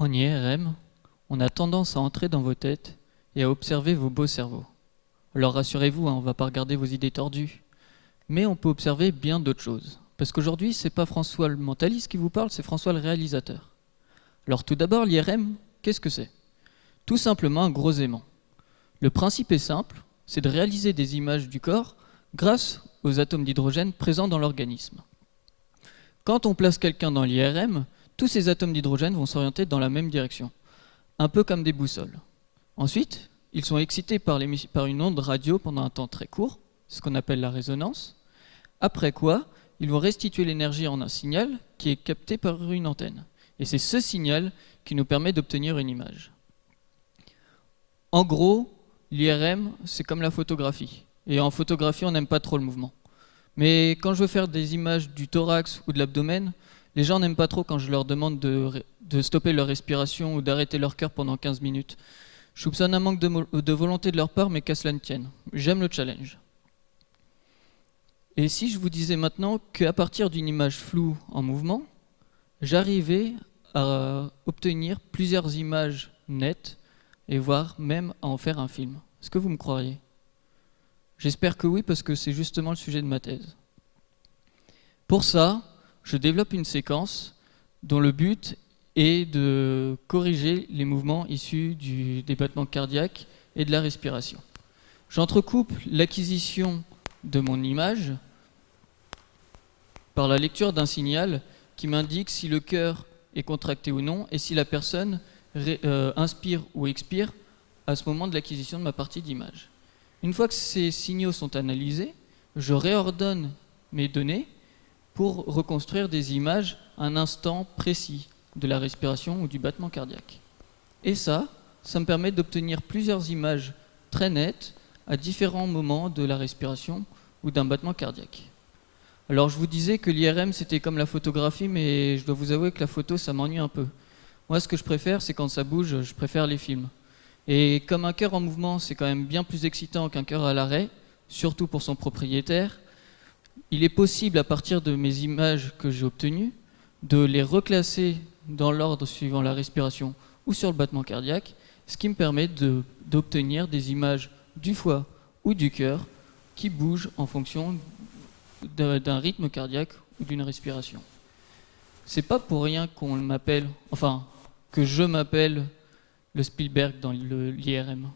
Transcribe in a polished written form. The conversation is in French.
En IRM, on a tendance à entrer dans vos têtes et à observer vos beaux cerveaux. Alors rassurez-vous, on ne va pas regarder vos idées tordues, mais on peut observer bien d'autres choses. Parce qu'aujourd'hui, ce n'est pas François le mentaliste qui vous parle, c'est François le réalisateur. Alors tout d'abord, l'IRM, qu'est-ce que c'est ? Tout simplement un gros aimant. Le principe est simple, c'est de réaliser des images du corps grâce aux atomes d'hydrogène présents dans l'organisme. Quand on place quelqu'un dans l'IRM, tous ces atomes d'hydrogène vont s'orienter dans la même direction, un peu comme des boussoles. Ensuite, ils sont excités par une onde radio pendant un temps très court, ce qu'on appelle la résonance, après quoi, ils vont restituer l'énergie en un signal qui est capté par une antenne. Et c'est ce signal qui nous permet d'obtenir une image. En gros, l'IRM, c'est comme la photographie. Et en photographie, on n'aime pas trop le mouvement. Mais quand je veux faire des images du thorax ou de l'abdomen, les gens n'aiment pas trop quand je leur demande de stopper leur respiration ou d'arrêter leur cœur pendant 15 minutes. Je soupçonne un manque de volonté de leur part, mais qu'à cela ne tienne. J'aime le challenge. Et si je vous disais maintenant qu'à partir d'une image floue en mouvement, j'arrivais à obtenir plusieurs images nettes et voire même à en faire un film. Est-ce que vous me croiriez ? J'espère que oui, parce que c'est justement le sujet de ma thèse. Pour ça, je développe une séquence dont le but est de corriger les mouvements issus des battements cardiaques et de la respiration. J'entrecoupe l'acquisition de mon image par la lecture d'un signal qui m'indique si le cœur est contracté ou non et si la personne inspire ou expire à ce moment de l'acquisition de ma partie d'image. Une fois que ces signaux sont analysés, je réordonne mes données pour reconstruire des images à un instant précis de la respiration ou du battement cardiaque. Et ça me permet d'obtenir plusieurs images très nettes à différents moments de la respiration ou d'un battement cardiaque. Alors je vous disais que l'IRM c'était comme la photographie, mais je dois vous avouer que la photo ça m'ennuie un peu. Moi ce que je préfère c'est quand ça bouge, je préfère les films. Et comme un cœur en mouvement c'est quand même bien plus excitant qu'un cœur à l'arrêt, surtout pour son propriétaire, il est possible à partir de mes images que j'ai obtenues de les reclasser dans l'ordre suivant la respiration ou sur le battement cardiaque, ce qui me permet d'obtenir des images du foie ou du cœur qui bougent en fonction d'un rythme cardiaque ou d'une respiration. C'est pas pour rien qu'on m'appelle, que je m'appelle le Spielberg dans l'IRM.